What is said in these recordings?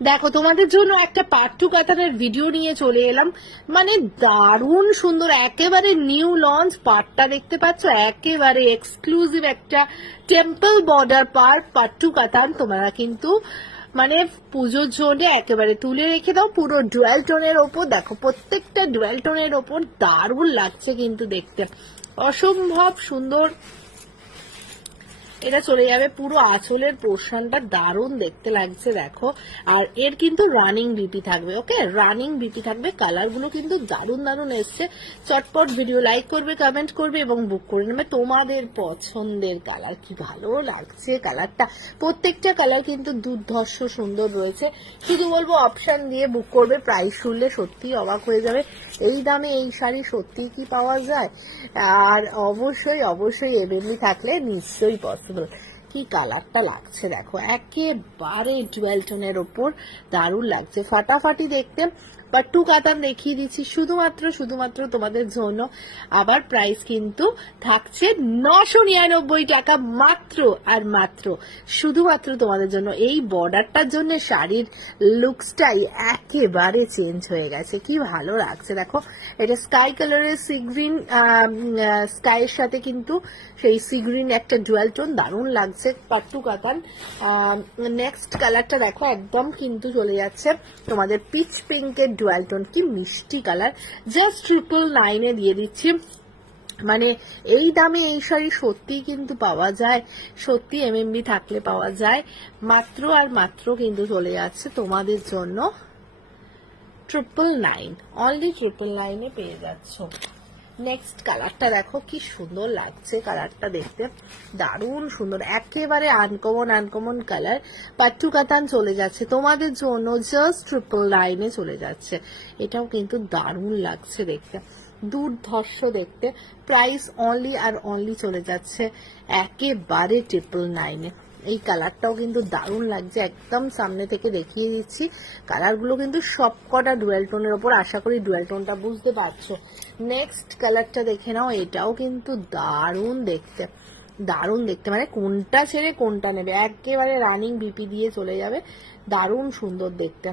দেখো তোমাদের জন্য একটা পাট্টু কাতানের ভিডিও নিয়ে চলে এলাম, মানে দারুণ সুন্দর, একেবারে নিউ লঞ্চ পাটটা দেখতে পাচ্ছ, একেবারে এক্সক্লুসিভ একটা টেম্পল বর্ডার পাট্টু কাতান। তোমরা কিন্তু মানে পুজোর জন্য একেবারে তুলে রেখে দাও। পুরো ডুয়াল টোনের ওপর, দেখো প্রত্যেকটা ডুয়াল টোনের ওপর দারুণ লাগছে কিন্তু দেখতে, অসম্ভব সুন্দর। এটা চলে যাবে পুরো আঁচলের পোর্শনটা, দারুণ দেখতে লাগছে দেখো। আর এর কিন্তু রানিং বিপি থাকবে, ওকে, রানিং বিপি থাকবে। কালার গুলো কিন্তু দারুণ দারুণ এসছে। চটপট ভিডিও লাইক করবে, কমেন্ট করবে এবং বুক করে নেবে তোমাদের পছন্দের কালার। কি ভালো লাগছে কালারটা, প্রত্যেকটা কালার কিন্তু দুর্ধর্ষ সুন্দর রয়েছে। শুধু বলবো অপশন দিয়ে বুক করবে, প্রাইস শুনলে সত্যি অবাক হয়ে যাবে। এই দামে এই শাড়ি সত্যি কি পাওয়া যায়? আর অবশ্যই অবশ্যই এমনি থাকলে নিশ্চয়ই পছন্দ। কি কালারটা লাগছে দেখো, একেবারে ডুয়াল টোনের ওপর দারুণ লাগছে, ফাটাফাটি দেখতে। পাট্টু কাতান দেখিয়ে দিচ্ছি শুধুমাত্র তোমাদের জন্য। আবার প্রাইস কিন্তু থাকছে 999 টাকা মাত্র আর মাত্র, শুধুমাত্র তোমাদের জন্য। এই বর্ডারটার জন্য শাড়ির লুকসটাই একেবারে চেঞ্জ হয়ে গেছে, কি ভালো লাগছে দেখো। এটা স্কাই কালারের সি গ্রিন, স্কাইয়ের সাথে কিন্তু সেই সি গ্রিন একটা ডুয়াল টোন, দারুণ লাগছে পাট্টু কাতান। নেক্সট কালারটা দেখো, একদম কিন্তু চলে যাচ্ছে তোমাদের পিচ পিঙ্কের ডুয়াল টোন, কি মিষ্টি কালার। জাস্ট 999 দিয়ে দিচ্ছি। মানে এই দামে এই শাড়ি সত্যি কিন্তু পাওয়া যায়, সত্যি এমএমবি থাকলে পাওয়া যায়। মাত্র আর মাত্র কিন্তু চলে যাচ্ছে তোমাদের জন্য 999, অনলি 999 পেয়ে যাচ্ছ। নেক্সট কালারটা দেখো, কি সুন্দর লাগছে কালারটা দেখতে, দারুণ সুন্দর, একেবারে আনকমন কালার। পাট্টু কাতান চলে যাচ্ছে তোমাদের জন্য জাস্ট 999 চলে যাচ্ছে। এটাও কিন্তু দারুণ লাগছে দেখতে, দুর্ধর্ষ দেখতে। প্রাইস অনলি আর অনলি চলে যাচ্ছে একেবারে 999। এই কালারটাও কিন্তু দারুণ লাগছে, একদম সামনে থেকে দেখিয়ে দিচ্ছি। কালারগুলো কিন্তু সবকটা ডুয়াল টোনের ওপর, আশা করি ডুয়াল টোনটা বুঝতে পারছো। নেক্সট কালারটা দেখে নাও, এটাও কিন্তু দারুণ দেখতে, দারুণ দেখতে, মানে কোনটা ছেড়ে কোনটা নেবে, একেবারে রানিং বিপি দিয়ে চলে যাবে, দারুণ সুন্দর দেখতে।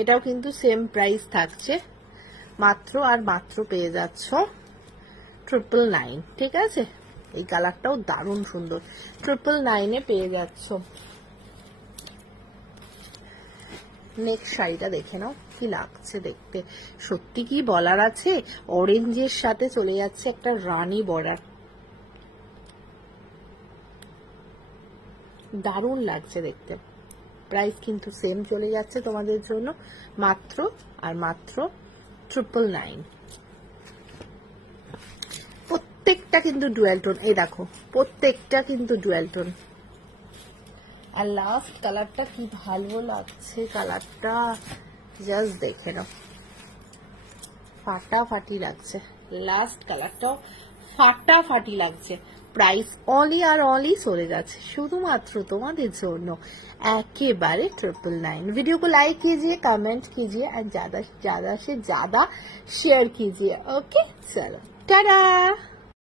এটাও কিন্তু সেম প্রাইস থাকছে, মাত্র আর মাত্র পেয়ে যাচ্ছ 999, ঠিক আছে। এই কালারটাও দারুণ সুন্দর, 999 পেয়ে যাচ্ছ। নেক্সট শাড়িটা দেখে নাও, কি লাগছে দেখতে, সত্যি কি বলার আছে। অরেঞ্জের সাথে চলে যাচ্ছে একটা রানী বর্ডার, দারুণ লাগছে দেখতে। প্রাইস কিন্তু সেম চলে যাচ্ছে তোমাদের জন্য, মাত্র আর মাত্র 999। প্রত্যেকটা কিন্তু ডুয়াল টোন, এই দেখো প্রত্যেকটা কিন্তু ডুয়াল টোন। আর লাস্ট কালারটা কি ভালো লাগছে, কালারটা জাস্ট দেখে নাও, ফাটাফাটি লাগছে। লাস্ট কালারটাও ফাটাফাটি লাগছে। প্রাইস অনলি আর অনলি চলে যাচ্ছে শুধুমাত্র তোমাদের জন্য একেবারে 999। वीडियो को लाइक कीजिए, कमेंट कीजिए और ज्यादा से ज्यादा शेयर कीजिए। ओके, चलो टाटा।